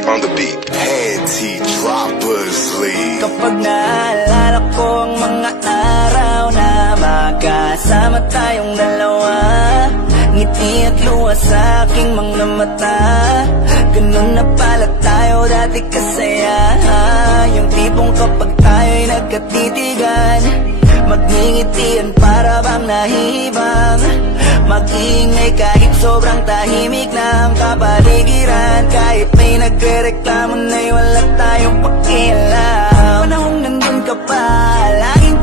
Panty on the beat. Panty Droppers League. Kapag naalala ko ang mga araw na magkasama tayong dalawa, ngiti at luha sa aking mga mata. Ganun na pala tayo dati kasaya. Yung tipong kapag tayo'y nagkatitigan, magngingitian para bang nahihibang, mag-iingay kahit sobrang tahimik na ang kapaligiran. Kahit may nagrereklamo na'y wala tayong pakialam. Panahong nandun ka pa,